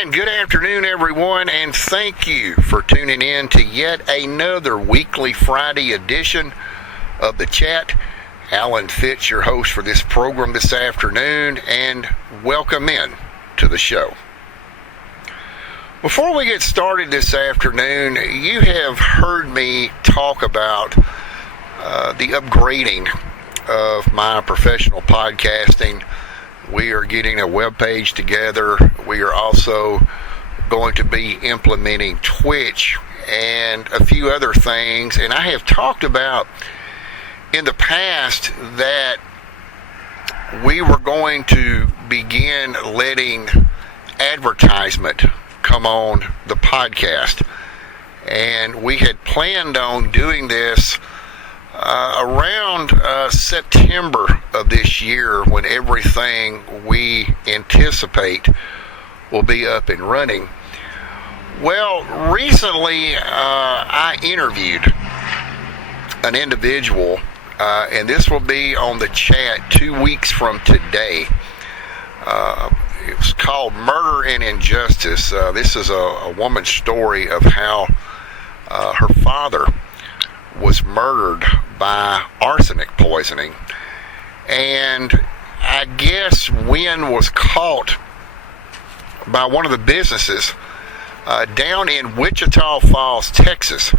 And good afternoon, everyone, and thank you for tuning in to yet another weekly Friday edition of The Chat. Alan Fitz, your host for this program this afternoon, and welcome in to the show. Before we get started this afternoon, you have heard me talk about the upgrading of my professional podcasting. We are getting a webpage together. We are also going to be implementing Twitch and a few other things. And I have talked about in the past that we were going to begin letting advertisement come on the podcast. And we had planned on doing this around September of this year, when everything we anticipate will be up and running. Well, recently I interviewed an individual, and this will be on the chat 2 weeks from today. It was called Murder and Injustice. This is a woman's story of how her father was murdered by arsenic poisoning. And I guess Wynn was caught by one of the businesses down in Wichita Falls, Texas,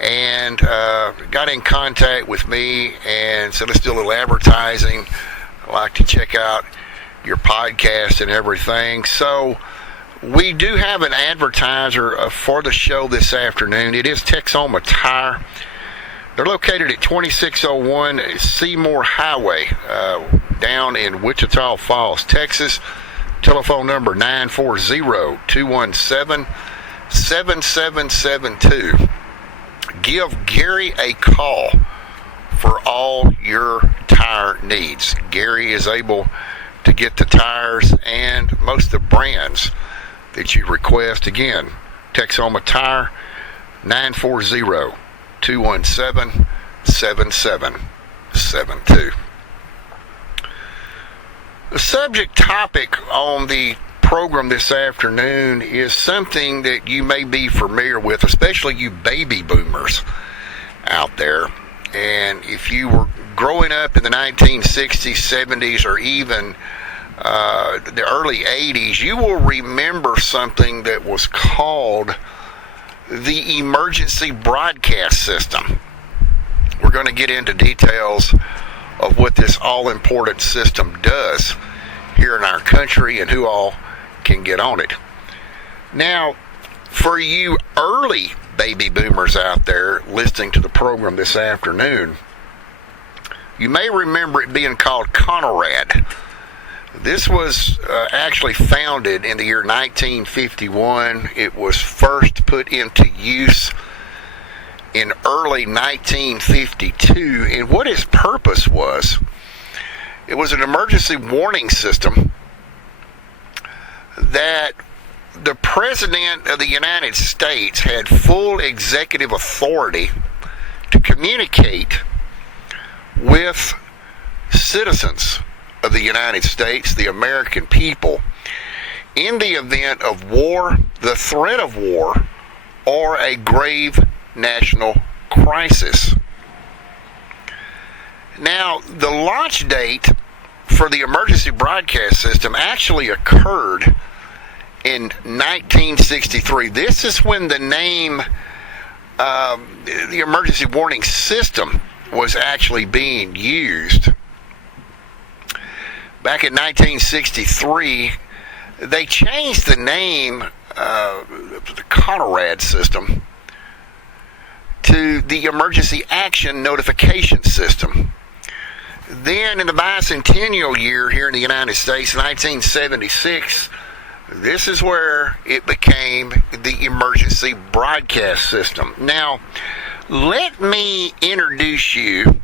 and got in contact with me and said, let's do a little advertising. I'd like to check out your podcast and everything. So we do have an advertiser for the show this afternoon. It is Texoma Tire. They're located at 2601 Seymour Highway, down in Wichita Falls, Texas. Telephone number 940-217-7772. Give Gary a call for all your tire needs. Gary is able to get the tires and most of the brands that you request. Again, Texoma Tire, 940-217-7772. The subject topic on the program this afternoon is something that you may be familiar with, especially you baby boomers out there. And if you were growing up in the 1960s, 70s, or even the early 80s, you will remember something that was called the emergency broadcast system. We're going to get into details of what this all-important system does here in our country and who all can get on it. Now, for you early baby boomers out there listening to the program this afternoon, you may remember it being called Conrad. This was actually founded in the year 1951. It was first put into use in early 1952, and what its purpose was, it was an emergency warning system that the President of the United States had full executive authority to communicate with citizens of the United States, the American people, in the event of war, the threat of war, or a grave national crisis. Now, the launch date for the emergency broadcast system actually occurred in 1963. This is when the name, the emergency warning system, was actually being used. Back in 1963, they changed the name, the Conrad system, to the Emergency Action Notification System. Then in the bicentennial year here in the United States, 1976, this is where it became the Emergency Broadcast System. Now, let me introduce you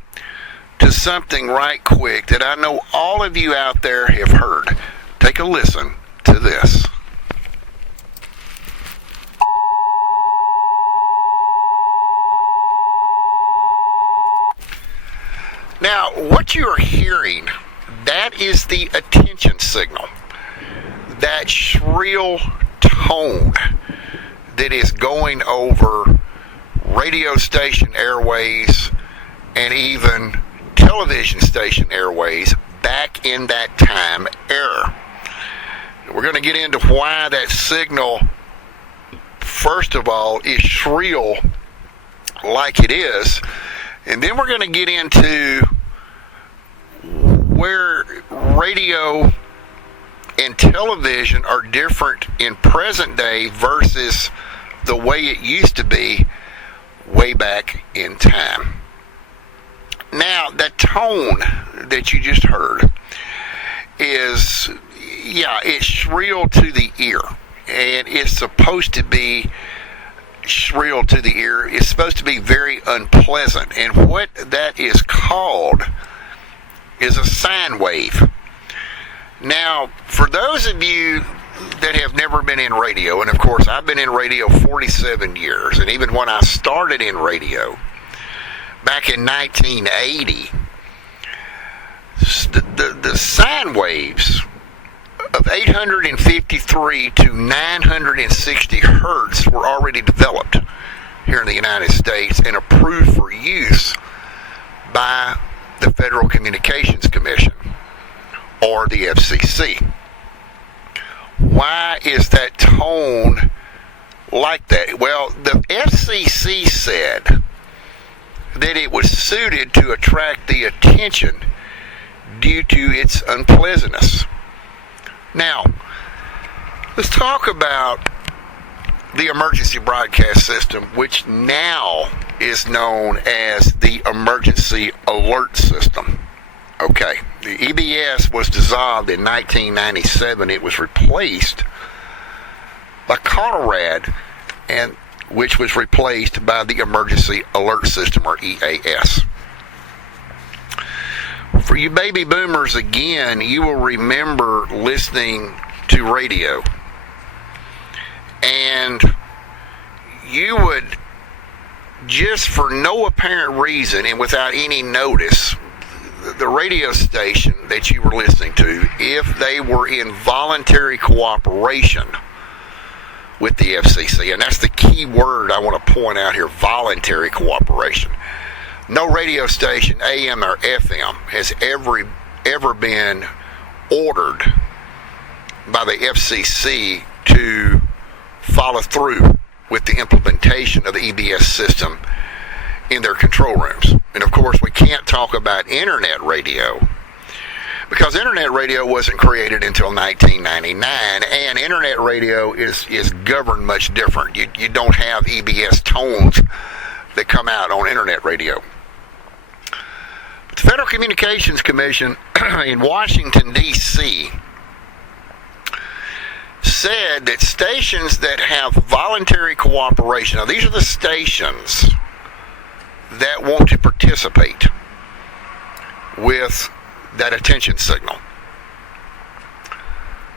to something right quick that I know all of you out there have heard. Take a listen to this. Now, what you are hearing, that is the attention signal. That shrill tone that is going over radio station airways and even television station airways back in that time era. We're going to get into why that signal, first of all, is shrill like it is, and then we're going to get into where radio and television are different in present day versus the way it used to be way back in time. Now, that tone that you just heard is, it's shrill to the ear, and it's supposed to be shrill to the ear. It's supposed to be very unpleasant, and what that is called is a sine wave. Now, for those of you that have never been in radio, and of course I've been in radio 47 years, and even when I started in radio back in 1980, the sine waves of 853 to 960 hertz were already developed here in the United States and approved for use by the Federal Communications Commission, or the FCC. Why is that tone like that? Well, the FCC said that it was suited to attract the attention due to its unpleasantness. Now, let's talk about the emergency broadcast system, which now is known as the emergency alert system. Okay, the EBS was dissolved in 1997. It was replaced by Conrad, and which was replaced by the emergency alert system, or EAS. For you baby boomers, again, you will remember listening to radio, and you would, just for no apparent reason and without any notice, the radio station that you were listening to, if they were in voluntary cooperation with the FCC, and that's the key word I want to point out here, voluntary cooperation. No radio station, AM or FM, has ever been ordered by the FCC to follow through with the implementation of the EBS system in their control rooms. And of course, we can't talk about internet radio because internet radio wasn't created until 1999, and internet radio is governed much different. You don't have EBS tones that come out on internet radio. But the Federal Communications Commission in Washington, D.C. said that stations that have voluntary cooperation, now these are the stations that want to participate with that attention signal.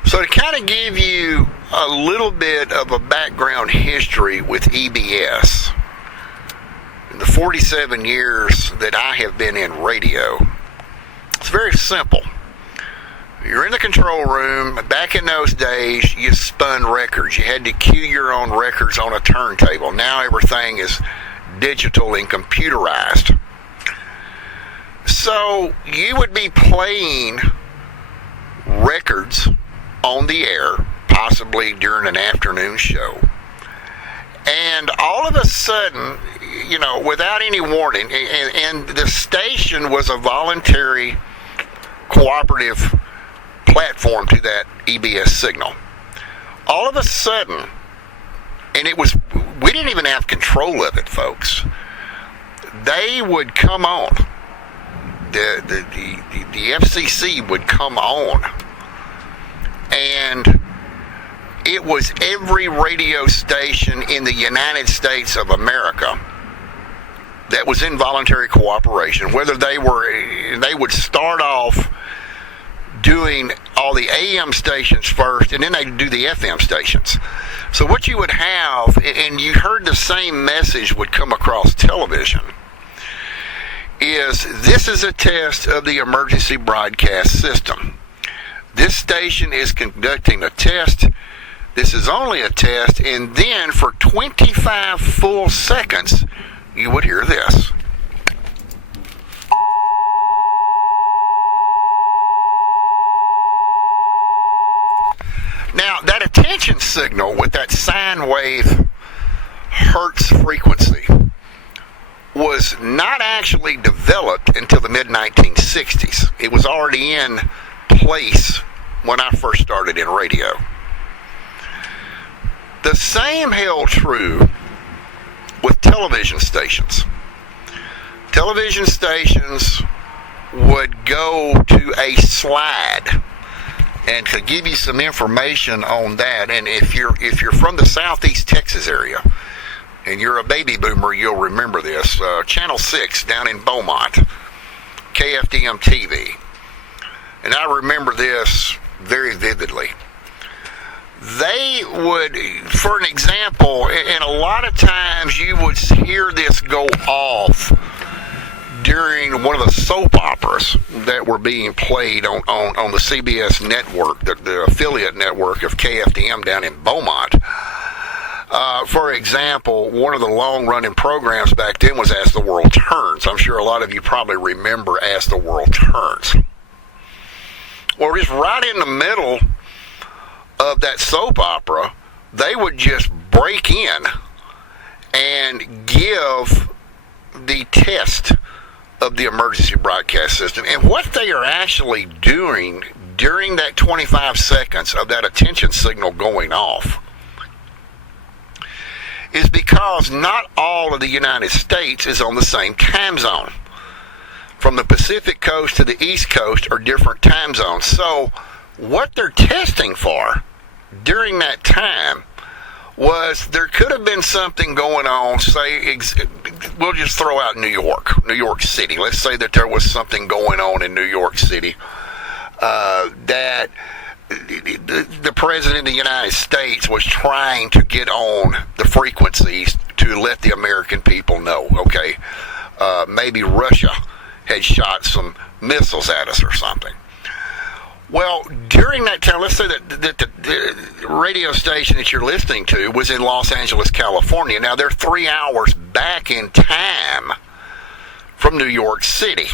So to kind of give you a little bit of a background history with EBS, in the 47 years that I have been in radio, it's very simple. You're in the control room. Back in those days, you spun records. You had to cue your own records on a turntable. Now everything is digital and computerized. So you would be playing records on the air, possibly during an afternoon show. And all of a sudden, without any warning, and the station was a voluntary cooperative platform to that EBS signal. All of a sudden, and we didn't even have control of it, folks. They would come on. The FCC would come on, and it was every radio station in the United States of America that was in voluntary cooperation, whether they would start off doing all the AM stations first, and then they'd do the FM stations. So what you would have, and you heard the same message would come across television, is this is a test of the emergency broadcast system. This station is conducting a test This is only a test, and then for 25 full seconds, you would hear this. Now, that attention signal with that sine wave hertz frequency was not actually developed until the mid-1960s. It was already in place when I first started in radio. The same held true with television stations. Television stations would go to a slide. And to give you some information on that, and if you're from the Southeast Texas area, and you're a baby boomer, you'll remember this. Channel 6 down in Beaumont, KFDM TV. And I remember this very vividly. They would, for an example, and a lot of times you would hear this go off during one of the soap operas that were being played on the CBS network, the affiliate network of KFDM down in Beaumont. For example, one of the long-running programs back then was As the World Turns. I'm sure a lot of you probably remember As the World Turns. Well, just right in the middle of that soap opera, they would just break in and give the test of the emergency broadcast system. And what they are actually doing during that 25 seconds of that attention signal going off is because not all of the United States is on the same time zone. From the Pacific Coast to the East Coast are different time zones. So what they're testing for during that time was there could have been something going on, say, we'll just throw out New York City. Let's say that there was something going on in New York City that the President of the United States was trying to get on the frequencies to let the American people know, okay, maybe Russia had shot some missiles at us or something. Well, during that time, let's say that the radio station that you're listening to was in Los Angeles, California. Now, they're 3 hours back in time from New York City.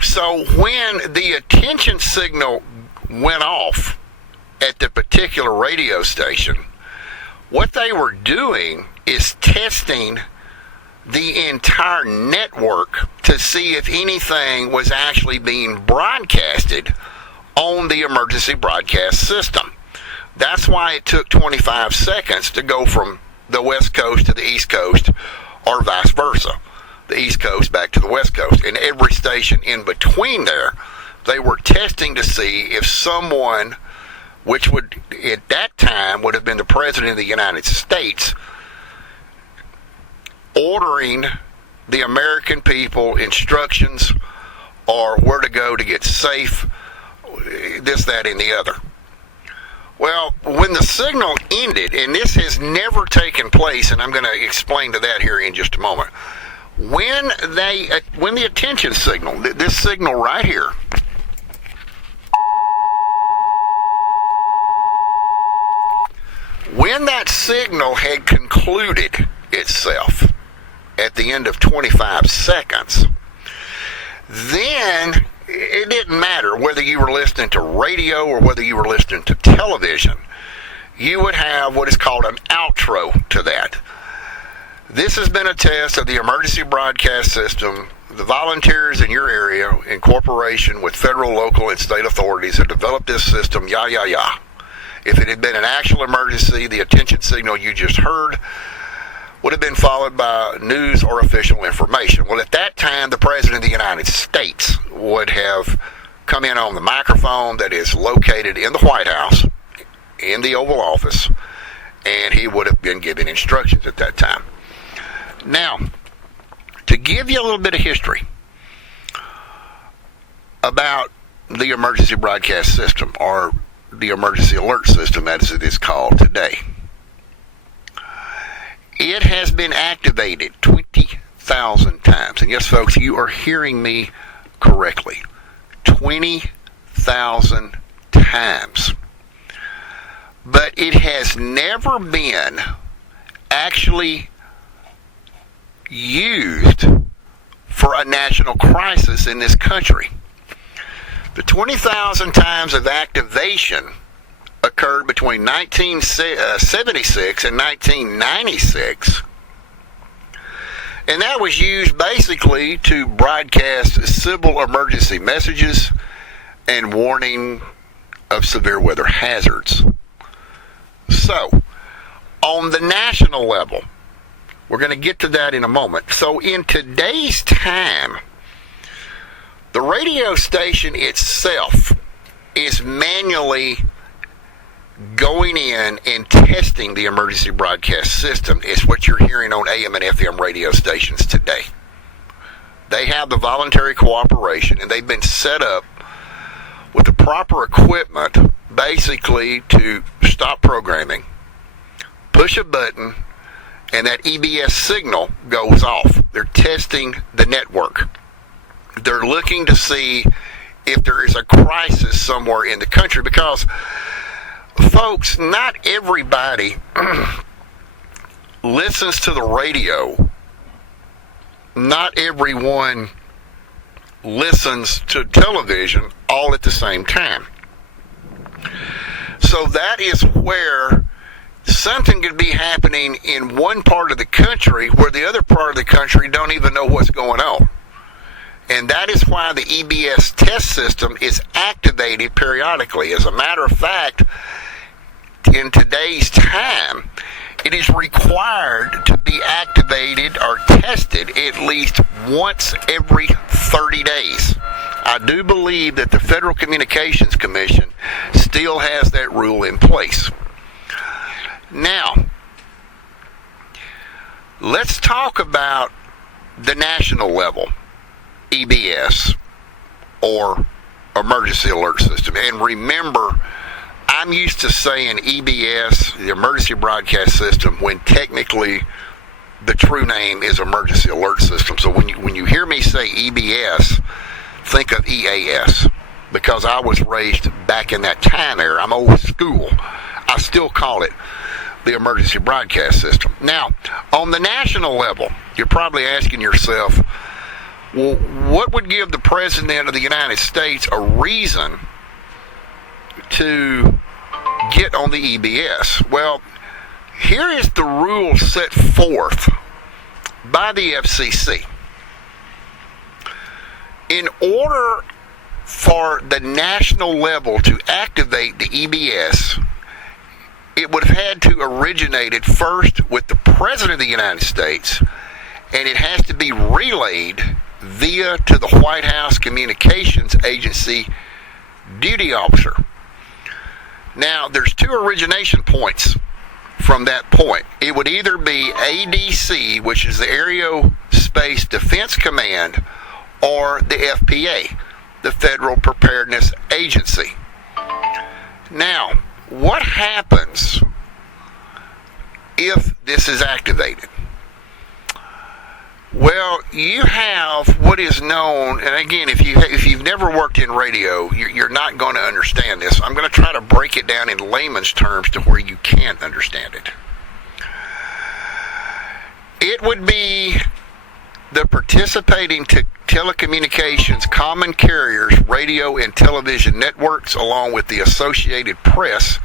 So when the attention signal went off at the particular radio station, what they were doing is testing the entire network to see if anything was actually being broadcasted on the emergency broadcast system. That's why it took 25 seconds to go from the West Coast to the East Coast, or vice versa, the East Coast back to the West Coast. And every station in between there, they were testing to see if someone, which would at that time would have been the President of the United States, ordering the American people instructions or where to go to get safe, this, that, and the other. Well, when the signal ended, and this has never taken place, and I'm going to explain to that here in just a moment. When the attention signal, this signal right here, when that signal had concluded itself at the end of 25 seconds, then it didn't matter whether you were listening to radio or whether you were listening to television. You would have what is called an outro to that. This has been a test of the emergency broadcast system. The volunteers in your area, in cooperation with federal, local, and state authorities, have developed this system, If it had been an actual emergency, the attention signal you just heard would have been followed by news or official information. Well, at that time, the President of the United States would have come in on the microphone that is located in the White House, in the Oval Office, and he would have been giving instructions at that time. Now, to give you a little bit of history about the emergency broadcast system, or the emergency alert system as it is called today, it has been activated 20,000 times. And yes, folks, you are hearing me correctly. 20,000 times but it has never been actually used for a national crisis in this country. The 20,000 times of activation occurred between 1976 and 1996, and that was used basically to broadcast civil emergency messages and warning of severe weather hazards. So, on the national level, we're going to get to that in a moment. So, in today's time, the radio station itself is manually going in and testing the emergency broadcast system. Is what you're hearing on AM and FM radio stations today. They have the voluntary cooperation, and they've been set up with the proper equipment basically to stop programming, push a button, and that EBS signal goes off. They're testing the network. They're looking to see if there is a crisis somewhere in the country, because folks, not everybody listens to the radio. Not everyone listens to television all at the same time. So that is where something could be happening in one part of the country where the other part of the country don't even know what's going on. And that is why the EBS test system is activated periodically. As a matter of fact, in today's time, it is required to be activated or tested at least once every 30 days. I do believe that the Federal Communications Commission still has that rule in place. Now, let's talk about the national level EBS, or Emergency Alert System. And remember, I'm used to saying EBS, the Emergency Broadcast System, when technically the true name is Emergency Alert System. So when you hear me say EBS, think of EAS, because I was raised back in that time era. I'm old school. I still call it the Emergency Broadcast System. Now, on the national level, you're probably asking yourself, well, what would give the President of the United States a reason to get on the EBS? Well, here is the rule set forth by the FCC. In order for the national level to activate the EBS, it would have had to originate it first with the President of the United States, and it has to be relayed via to the White House Communications Agency duty officer. Now, there's two origination points from that point. It would either be ADC, which is the Aerospace Defense Command, or the FPA, the Federal Preparedness Agency. Now, what happens if this is activated? Well, you have what is known, and again, if you've never worked in radio, you're not going to understand this. I'm going to try to break it down in layman's terms to where you can understand it. It would be the participating telecommunications common carriers, radio and television networks, along with the Associated Press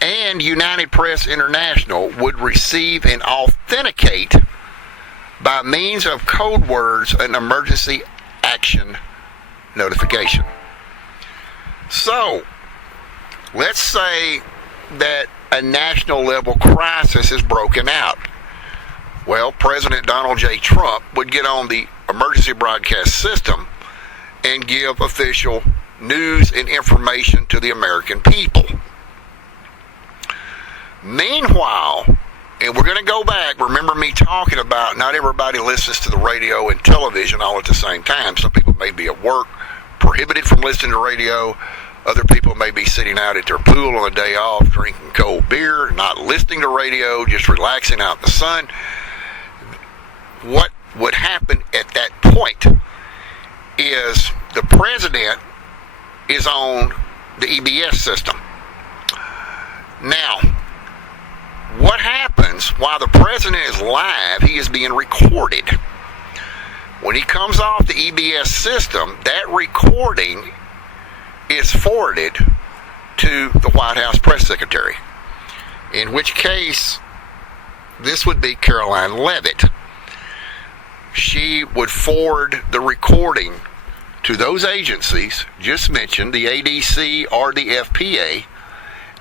and United Press International, would receive and authenticate by means of code words an emergency action notification. So, let's say that a national level crisis is broken out. Well, President Donald J. Trump would get on the emergency broadcast system and give official news and information to the American people. Meanwhile, and we're going to go back, remember me talking about not everybody listens to the radio and television all at the same time. Some people may be at work, prohibited from listening to radio. Other people may be sitting out at their pool on a day off, drinking cold beer, not listening to radio, just relaxing out in the sun. What would happen at that point is the president is on the EBS system. Now, what happens while the president is live? He is being recorded. When he comes off the EBS system, that recording is forwarded to the White House press secretary, in which case this would be Caroline Leavitt. She would forward the recording to those agencies just mentioned, the ADC or the FPA,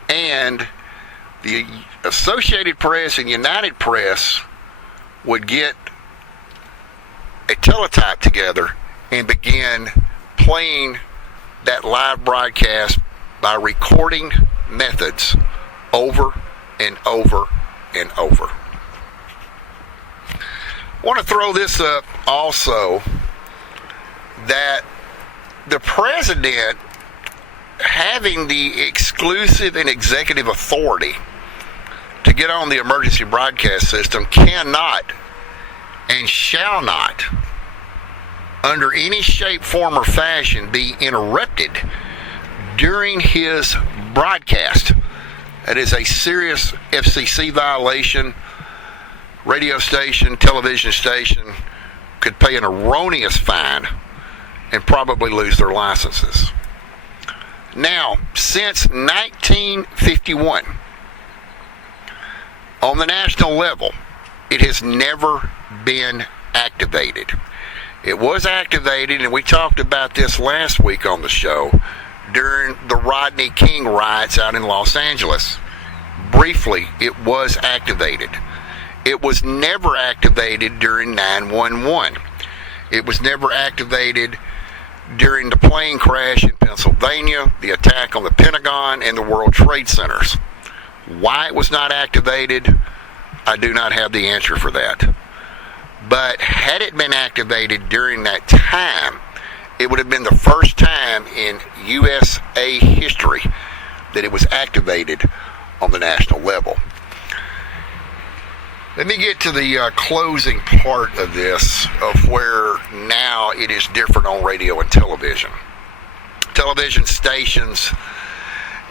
and the Associated Press and United Press would get a teletype together and begin playing that live broadcast by recording methods over and over and over. I want to throw this up also, that the president having the exclusive and executive authority to get on the emergency broadcast system cannot and shall not, under any shape, form, or fashion, be interrupted during his broadcast. That is a serious FCC violation. Radio station, television station could pay an erroneous fine and probably lose their licenses. Now, since 1951, on the national level, it has never been activated. It was activated, and we talked about this last week on the show, during the Rodney King riots out in Los Angeles. Briefly, it was activated. It was never activated during 911. It was never activated during the plane crash in Pennsylvania, the attack on the Pentagon, and the World Trade Centers. Why it was not activated, I do not have the answer for that. But had it been activated during that time, it would have been the first time in USA history that it was activated on the national level. Let me get to the closing part of this, of where now it is different on radio and television. Television stations,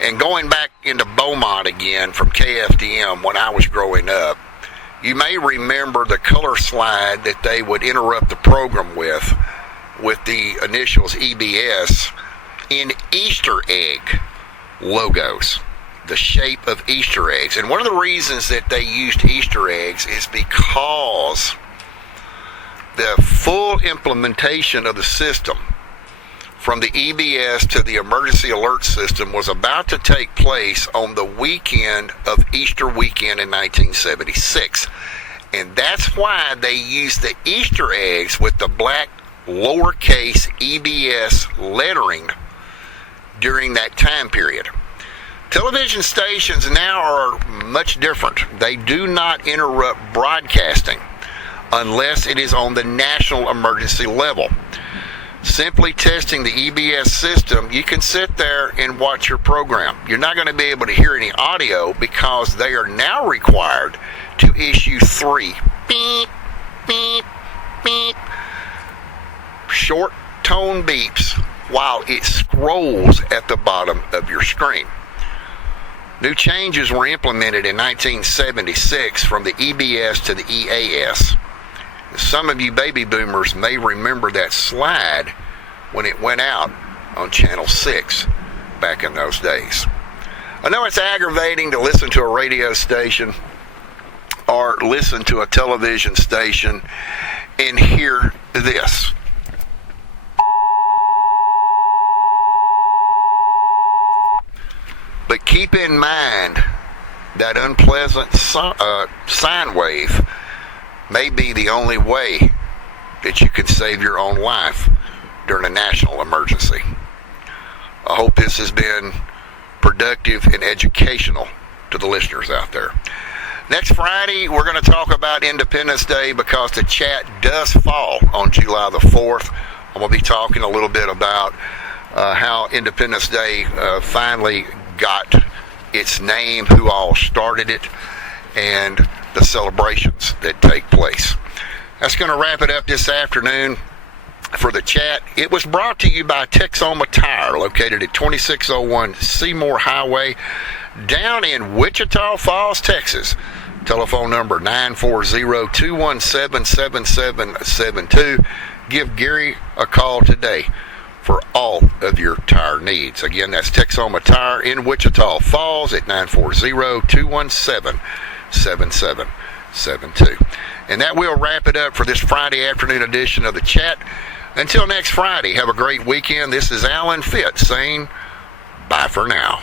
and going back into Beaumont again from KFDM when I was growing up, you may remember the color slide that they would interrupt the program with the initials EBS in Easter egg logos, the shape of Easter eggs. And one of the reasons that they used Easter eggs is because the full implementation of the system from the EBS to the emergency alert system was about to take place on the weekend of Easter weekend in 1976. And that's why they used the Easter eggs with the black lowercase EBS lettering during that time period. Television stations now are much different. They do not interrupt broadcasting unless it is on the national emergency level. Simply testing the EBS system, you can sit there and watch your program. You're not going to be able to hear any audio because they are now required to issue 3 beep, beep, beep, short tone beeps while it scrolls at the bottom of your screen. New changes were implemented in 1976 from the EBS to the EAS. Some of you baby boomers may remember that slide when it went out on Channel 6 back in those days. I know it's aggravating to listen to a radio station or listen to a television station and hear this. But keep in mind that unpleasant sine wave may be the only way that you can save your own life during a national emergency. I hope this has been productive and educational to the listeners out there. Next Friday, we're going to talk about Independence Day because the chat does fall on July the 4th. I'm going to be talking a little bit about how Independence Day finally got its name, who all started it, and the celebrations that take place. That's going to wrap it up this afternoon for the chat. It was brought to you by Texoma Tire, located at 2601 Seymour Highway. down in Wichita Falls, Texas. Telephone number 940-217-7772. Give Gary a call today for all of your tire needs. Again, that's Texoma Tire in Wichita Falls at 940-217-7772. And that will wrap it up for this Friday afternoon edition of The Chat. Until next Friday, have a great weekend. This is Alan Fitz saying bye for now.